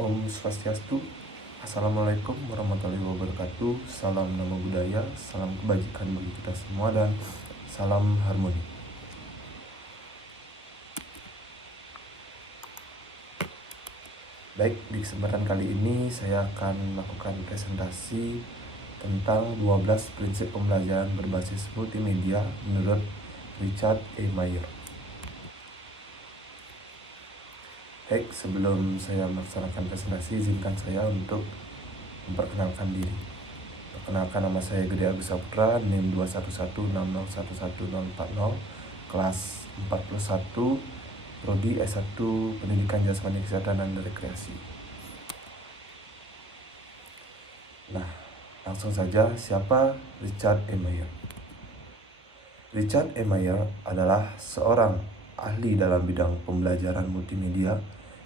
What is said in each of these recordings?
Om Swastiastu. Assalamualaikum warahmatullahi wabarakatuh. Salam nama budaya, salam kebajikan bagi kita semua, dan salam harmoni. Baik, di kesempatan kali ini saya akan melakukan presentasi tentang 12 prinsip pembelajaran berbasis multimedia menurut Richard E. Mayer. Baik, sebelum saya melaksanakan presentasi, izinkan saya untuk memperkenalkan diri. Perkenalkan, nama saya Gede Agus Saputra, NIM 21160111040, kelas 41, Prodi S1 Pendidikan Jasmani Kesehatan dan Rekreasi. Nah, langsung saja, siapa Richard E. Mayer? Richard E. Mayer adalah seorang ahli dalam bidang pembelajaran multimedia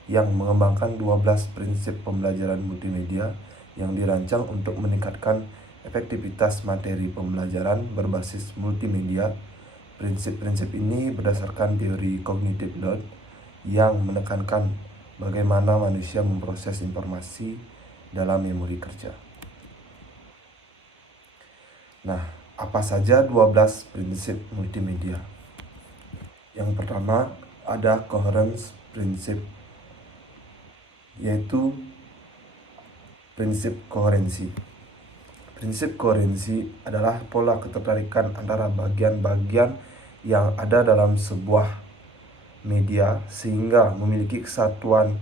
yang mengembangkan 12 prinsip pembelajaran multimedia yang dirancang untuk meningkatkan efektivitas materi pembelajaran berbasis multimedia. Prinsip-prinsip ini berdasarkan teori cognitive load yang menekankan bagaimana manusia memproses informasi dalam memori kerja. Nah, apa saja 12 prinsip multimedia? Yang pertama ada coherence prinsip, yaitu prinsip koherensi. Prinsip koherensi adalah pola ketertarikan antara bagian-bagian yang ada dalam sebuah media sehingga memiliki kesatuan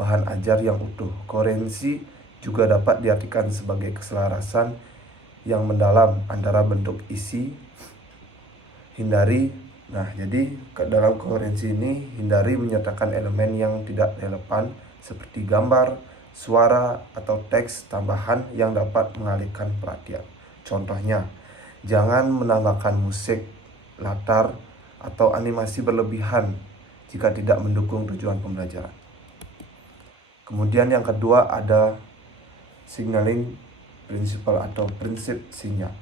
bahan ajar yang utuh. Koherensi juga dapat diartikan sebagai keselarasan yang mendalam antara bentuk isi. Jadi dalam koherensi ini hindari menyertakan elemen yang tidak relevan seperti gambar, suara, atau teks tambahan yang dapat mengalihkan perhatian. Contohnya, jangan menambahkan musik, latar, atau animasi berlebihan jika tidak mendukung tujuan pembelajaran. Kemudian yang kedua ada signaling principle atau prinsip sinyal.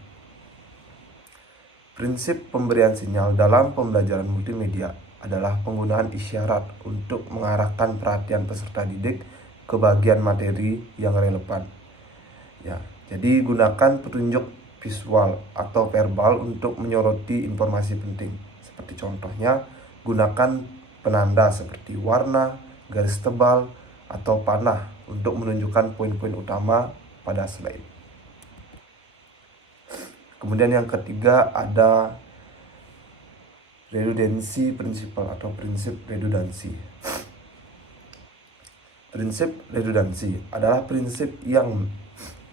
Prinsip pemberian sinyal dalam pembelajaran multimedia adalah penggunaan isyarat untuk mengarahkan perhatian peserta didik ke bagian materi yang relevan. Jadi gunakan petunjuk visual atau verbal untuk menyoroti informasi penting. Seperti contohnya, gunakan penanda seperti warna, garis tebal, atau panah untuk menunjukkan poin-poin utama pada slide. Kemudian yang ketiga ada redundancy principle atau prinsip redundansi. Prinsip redundansi adalah prinsip yang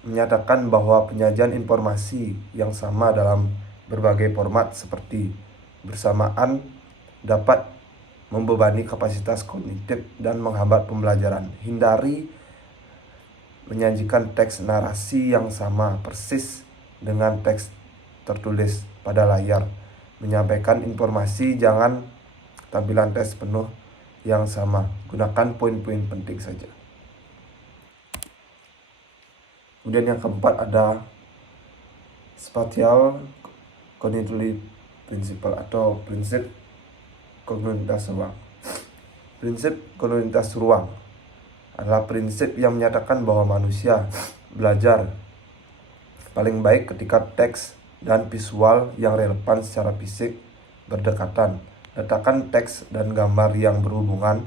menyatakan bahwa penyajian informasi yang sama dalam berbagai format seperti bersamaan dapat membebani kapasitas kognitif dan menghambat pembelajaran. Hindari menyajikan teks narasi yang sama persis dengan teks tertulis pada layar. Menyampaikan informasi, jangan tampilan teks penuh yang sama. Gunakan poin-poin penting saja. Kemudian yang keempat ada spatial cognitive principle atau prinsip kontinuitas ruang. Prinsip kontinuitas ruang adalah prinsip yang menyatakan bahwa manusia belajar paling baik ketika teks dan visual yang relevan secara fisik berdekatan. Letakkan teks dan gambar yang berhubungan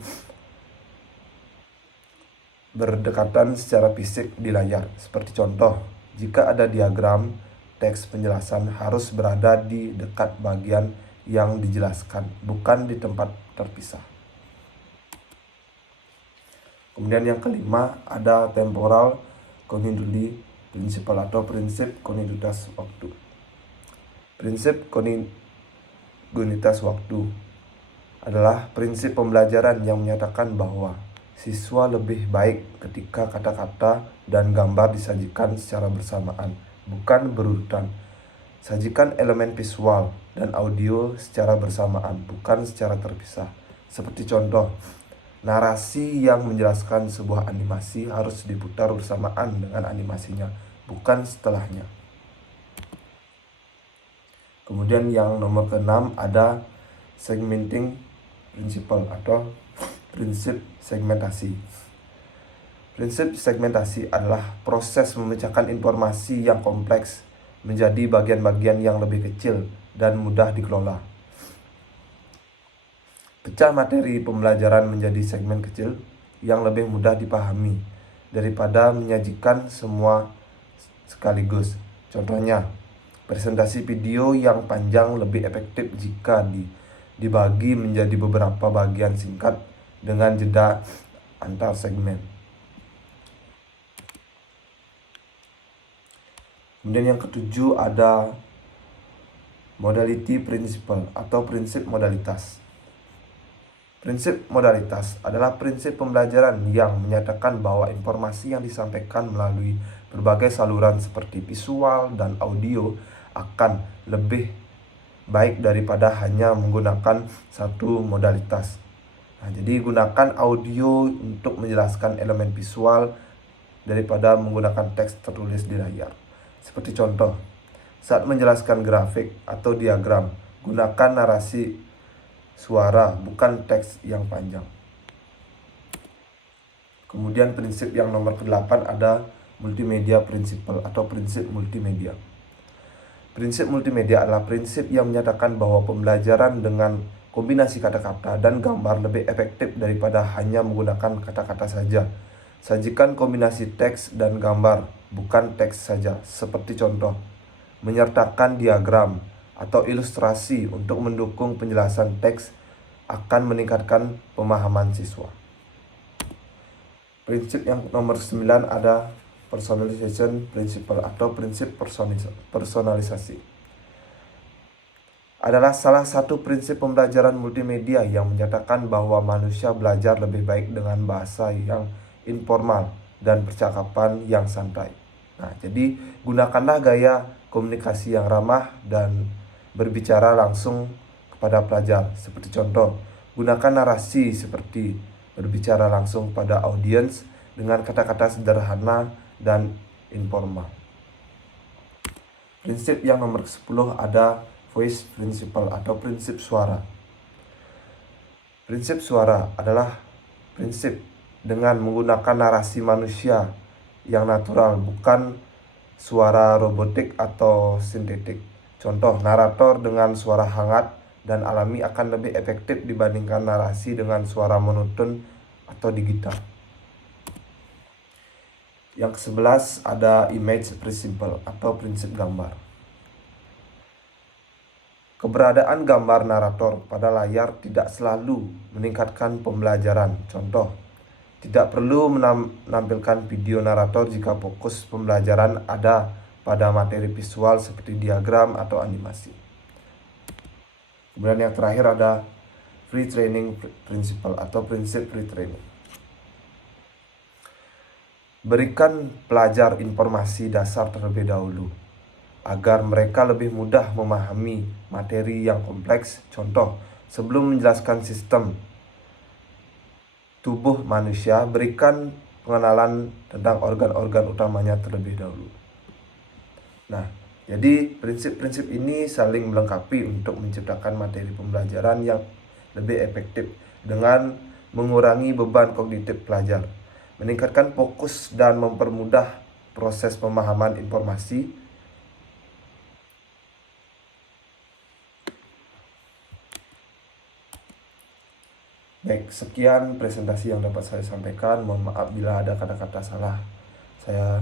berdekatan secara fisik di layar. Seperti contoh, jika ada diagram, teks penjelasan harus berada di dekat bagian yang dijelaskan, bukan di tempat terpisah. Kemudian yang kelima ada temporal continuity principle atau prinsip kontinuitas waktu. Prinsip kontinuitas waktu adalah prinsip pembelajaran yang menyatakan bahwa siswa lebih baik ketika kata-kata dan gambar disajikan secara bersamaan, bukan berurutan. Sajikan elemen visual dan audio secara bersamaan, bukan secara terpisah. Seperti contoh, narasi yang menjelaskan sebuah animasi harus diputar bersamaan dengan animasinya, bukan setelahnya. Kemudian yang nomor ke-6 ada segmenting principle atau prinsip segmentasi. Prinsip segmentasi adalah proses memecahkan informasi yang kompleks menjadi bagian-bagian yang lebih kecil dan mudah dikelola. Pecah materi pembelajaran menjadi segmen kecil yang lebih mudah dipahami daripada menyajikan semua sekaligus. Contohnya, presentasi video yang panjang lebih efektif jika dibagi menjadi beberapa bagian singkat dengan jeda antar segmen. Kemudian yang ketujuh ada modality principle atau prinsip modalitas. Prinsip modalitas adalah prinsip pembelajaran yang menyatakan bahwa informasi yang disampaikan melalui berbagai saluran seperti visual dan audio akan lebih baik daripada hanya menggunakan satu modalitas. Nah, jadi gunakan audio untuk menjelaskan elemen visual daripada menggunakan teks tertulis di layar. Seperti contoh, saat menjelaskan grafik atau diagram, gunakan narasi suara, bukan teks yang panjang. Kemudian prinsip yang nomor ke-8 ada multimedia principle atau prinsip multimedia. Prinsip multimedia adalah prinsip yang menyatakan bahwa pembelajaran dengan kombinasi kata-kata dan gambar lebih efektif daripada hanya menggunakan kata-kata saja. Sajikan kombinasi teks dan gambar, bukan teks saja, seperti contoh, menyertakan diagram atau ilustrasi untuk mendukung penjelasan teks akan meningkatkan pemahaman siswa. Prinsip yang nomor 9 ada personalization principle atau prinsip personalisasi. Adalah salah satu prinsip pembelajaran multimedia yang menyatakan bahwa manusia belajar lebih baik dengan bahasa yang informal dan percakapan yang santai. Nah, jadi gunakanlah gaya komunikasi yang ramah dan berbicara langsung kepada pelajar. Seperti contoh, gunakan narasi seperti berbicara langsung pada audiens dengan kata-kata sederhana dan informal. Prinsip yang nomor 10 ada voice principle atau prinsip suara. Prinsip suara adalah prinsip dengan menggunakan narasi manusia yang natural, bukan suara robotik atau sintetik. Contoh, narator dengan suara hangat dan alami akan lebih efektif dibandingkan narasi dengan suara monoton atau digital. Yang ke-11 ada image principle atau prinsip gambar. Keberadaan gambar narator pada layar tidak selalu meningkatkan pembelajaran. Contoh, tidak perlu menampilkan video narator jika fokus pembelajaran ada pada materi visual seperti diagram atau animasi. Kemudian yang terakhir ada free training principle atau prinsip free training. Berikan pelajar informasi dasar terlebih dahulu agar mereka lebih mudah memahami materi yang kompleks. Contoh, sebelum menjelaskan sistem tubuh manusia, berikan pengenalan tentang organ-organ utamanya terlebih dahulu. Nah, jadi prinsip-prinsip ini saling melengkapi untuk menciptakan materi pembelajaran yang lebih efektif dengan mengurangi beban kognitif pelajar, meningkatkan fokus dan mempermudah proses pemahaman informasi. Baik, sekian presentasi yang dapat saya sampaikan. Mohon maaf bila ada kata-kata salah. Saya